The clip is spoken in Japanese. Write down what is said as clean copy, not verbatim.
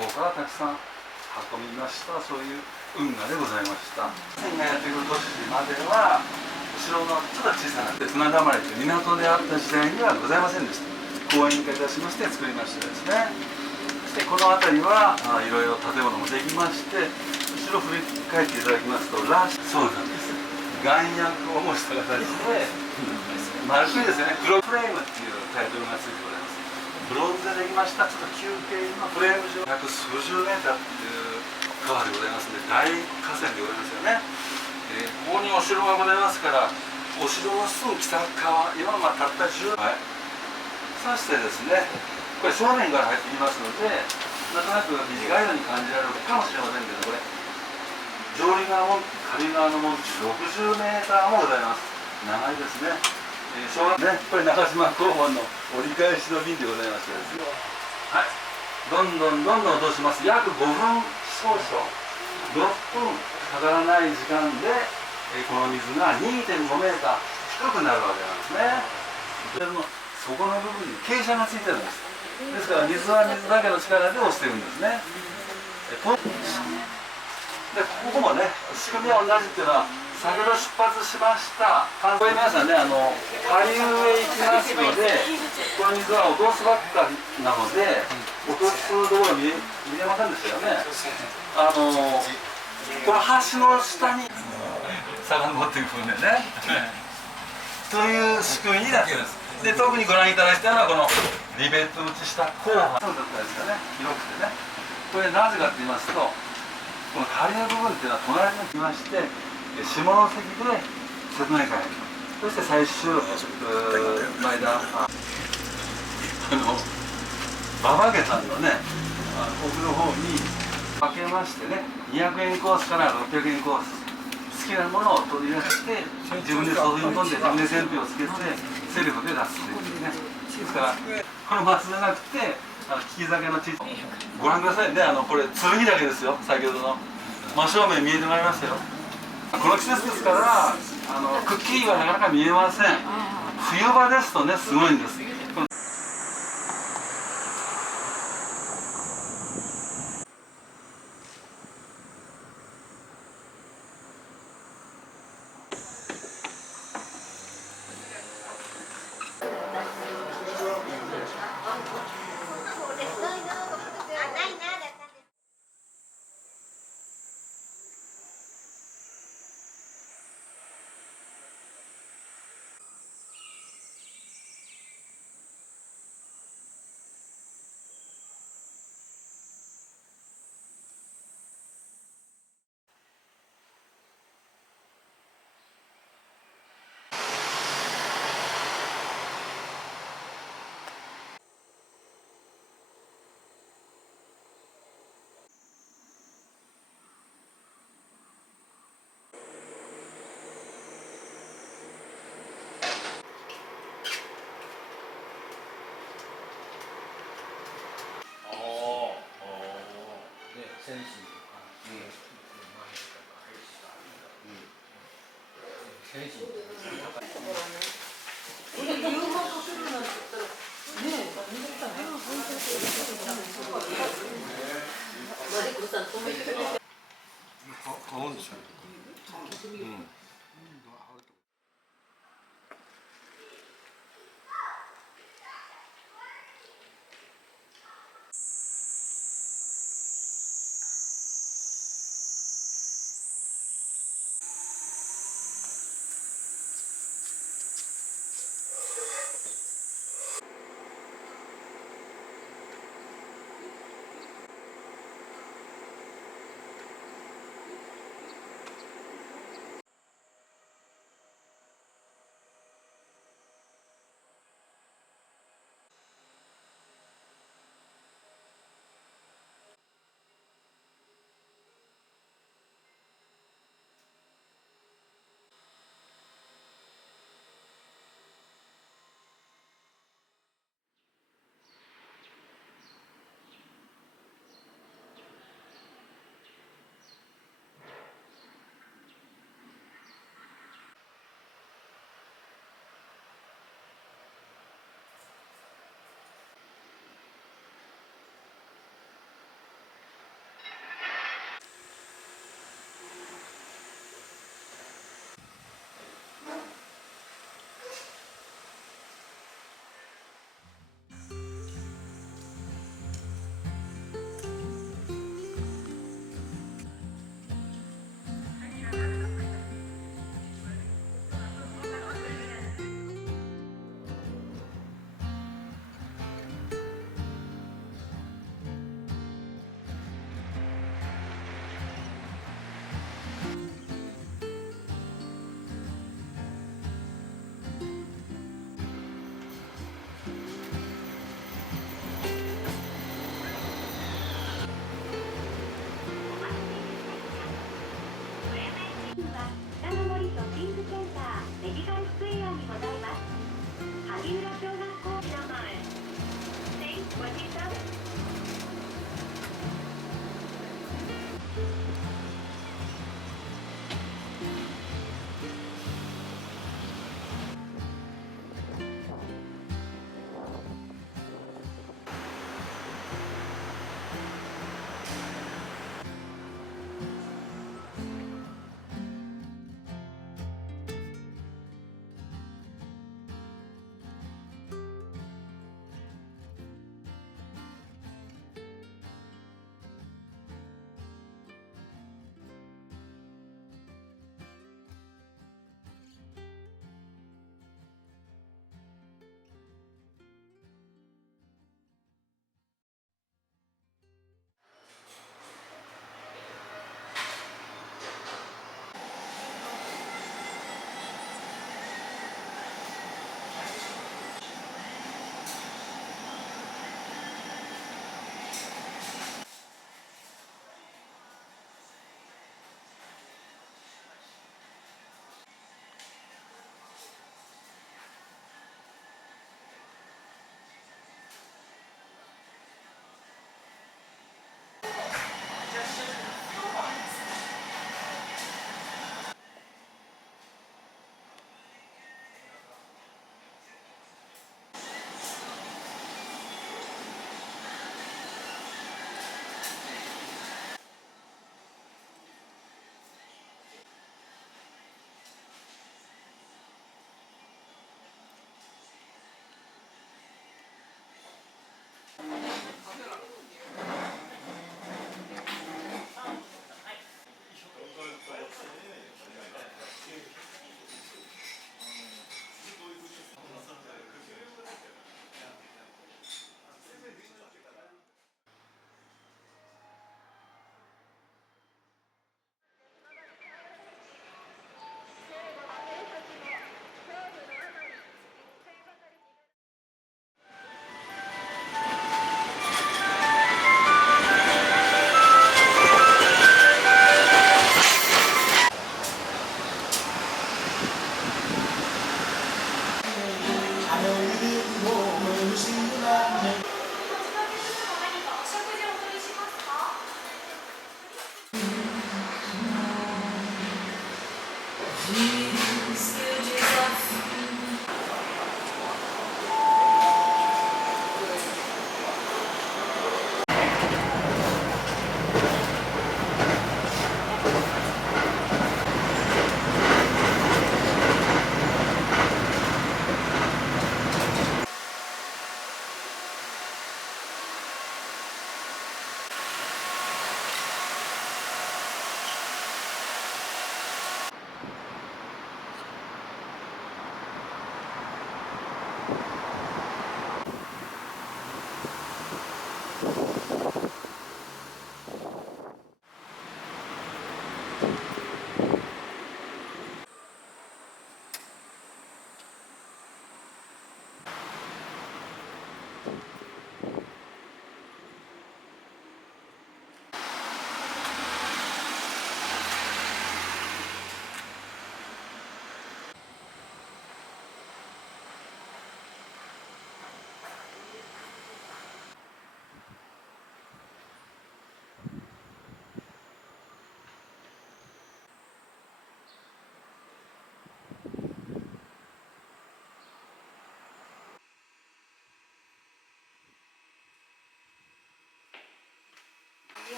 方からたくさん運びました。そういう運河でございました。船がやってくる年までは城のちょっと小さな船溜まりという港であった時代にはございませんでした。公園化いたしまして作りましてですね、そしてこの辺りはいろいろ建物もできまして、後ろ振り返っていただきますとそうなんです、岩薬を模した形で丸くですね、黒フレームっていうタイトルがついてございます。ブロンズでできましたちょっと球形のフレーム状約数十メーターっていう川でございますので、大河川でございますよね。ここにお城がございますから、お城のすぐ北側、今はたった10、そしてですね、これ正面から入ってきますので、なんとなく短いように感じられるかもしれませんけど、これ上里川門下里川の門60メーターもございます。長いですね。小学ね、これ中島港門の折り返しの便でございましてですね、はい、どんどん落とします。約5分少々、6分かからない時間で、この水が 2.5 メーター低くなるわけなんですね。そこの部分に傾斜がついてるんです。ですから水は水だけの力で押してるんですね。でここもね、仕組みは同じっていうのは、先ほど出発しましたこれ皆さんね、下流へ行きますので、この水は落とすばっかりなので、落とすところ見えませんでしたよね。この橋の下に遡っていくんでねという仕組みになっています。で、特にご覧いただきたいのはこのリベット打ちした後半のところですかね、広くてね。これなぜかと言いますと、この下流部分っていうのは隣に来まして、下関で瀬戸内海、そして最終前田馬場家さんのね、奥の方に分けましてね、200円コースから600円コース、好きなものを取り出して、自分で注ぎ込んで、自分で線をつけて、セルフで出すというね。ですから、このマスじゃなくて、利き酒の小さい、ご覧くださいね、これ、剣だけですよ、先ほどの。真正面見えてまいりましたよ。この季節ですから、くっきりはなかなか見えません。冬場ですとね、すごいんです。先進とか、先進とか、買うんでしょう。